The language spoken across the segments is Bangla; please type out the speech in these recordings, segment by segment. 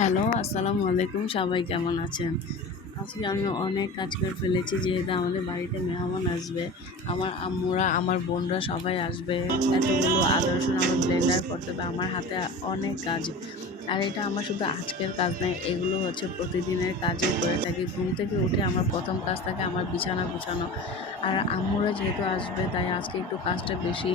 হ্যালো, আসসালামু আলাইকুম। সবাই কেমন আছেন? আজকে আমি অনেক কাজ করে ফেলেছি যেহেতু আমাদের বাড়িতে মেহমান আসবে। আমার আম্মুরা, আমার বোনরা সবাই আসবে। এতগুলো আদা রসুন আমার ব্লেন্ডার করতে হবে। আমার হাতে অনেক কাজ। আর এটা আমার শুধু আজকের কাজ নয়, এগুলো হচ্ছে প্রতিদিনের কাজই করে থাকি। ঘুম থেকে উঠে আমার প্রথম কাজ থাকে আমার বিছানা গুছানো। আর আম্মুরা যেহেতু আসবে তাই আজকে একটু কাজটা বেশি।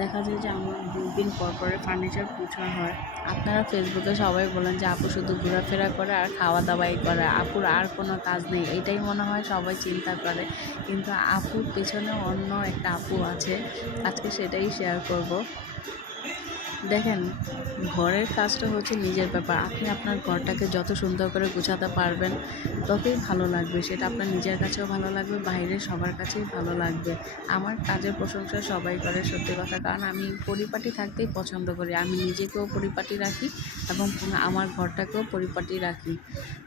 দেখা যায় যে আমার ২ দিন পর পরে ফার্নিচার পোছা হয়। আপনারা ফেসবুকে সবাই বলেন যে আপু শুধু ঘোরাফেরা করে আর খাওয়া দাওয়াই করে, আপুর আর কোনো কাজ নেই, এটাই মনে হয় সবাই চিন্তা করে। কিন্তু আপুর পেছনে অন্য একটা আপু আছে, আজকে সেটাই শেয়ার করব। দেখেন, ঘরের কাজটা হচ্ছে নিজের ব্যাপার। আপনি আপনার ঘরটাকে যত সুন্দর করে গুছাতে পারবেন ততই ভালো লাগবে। সেটা আপনার নিজের কাছেও ভালো লাগবে, বাইরের সবার কাছেই ভালো লাগবে। আমার কাজের প্রশংসা সবাই করে, সত্যি কথা। কারণ আমি পরিপাটি থাকতেই পছন্দ করি। আমি নিজেকেও পরিপাটি রাখি এবং আমার ঘরটাকেও পরিপাটি রাখি।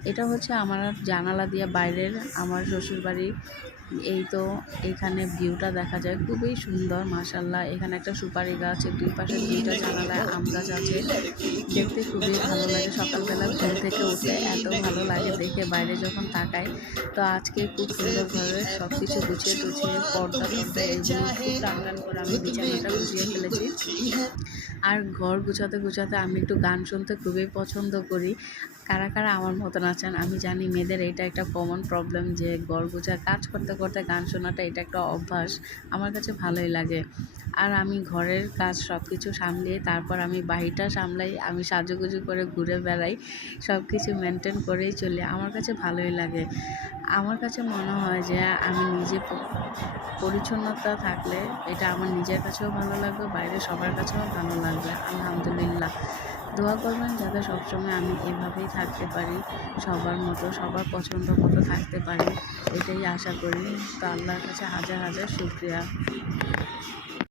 এটা হচ্ছে আমার জানালা দিয়ে বাইরের আমার শ্বশুরবাড়ির। এই তো এখানে ভিউটা দেখা যায়, খুবই সুন্দর মাশাআল্লাহ। এখানে একটা সুপারি গাছ, দুই পাশে ২টা জানালায় আম গাছ আছে, দেখতে খুবই ভালো লাগে। সকালবেলা ঘুম থেকে উঠলে এত ভালো লাগে দেখে বাইরে যখন তাকাই। তো আজকে খুব সুন্দরভাবে সব কিছু গুছিয়ে টুছিয়ে পর্দা টর্দা এগুলো খুব টান করে আমি বিছানাটা গুছিয়ে ফেলেছি। আর ঘর গুছাতে গুছাতে আমি একটু গান শুনতে খুবই পছন্দ করি। কারা কারা আমার মতন আছেন? আমি জানি মেয়েদের এটা একটা কমন প্রবলেম যে ঘর কাজ করতে করতে গান শোনাটা এটা একটা অভ্যাস। আমার কাছে ভালোই লাগে। আর আমি ঘরের কাজ সব কিছু সামলিয়ে তারপর আমি বাহিরটা সামলাই, আমি সাজুগুজু করে ঘুরে বেড়াই, সব কিছু মেনটেন করেই চলি। আমার কাছে ভালোই লাগে। আমার কাছে মনে হয় যে আমি নিজে পরিচ্ছন্নতা থাকলে এটা আমার নিজের কাছেও ভালো লাগবে, বাইরে সবার কাছেও ভালো লাগবে। আলহামদুলিল্লাহ। দোয়া করবেন যাতে সবসময় আমি এভাবেই থাকতে পারি, সবার মতো, সবার পছন্দ মতো থাকতে পারি, এটাই আশা করি। তো আল্লাহর কাছে হাজার হাজার শুকরিয়া।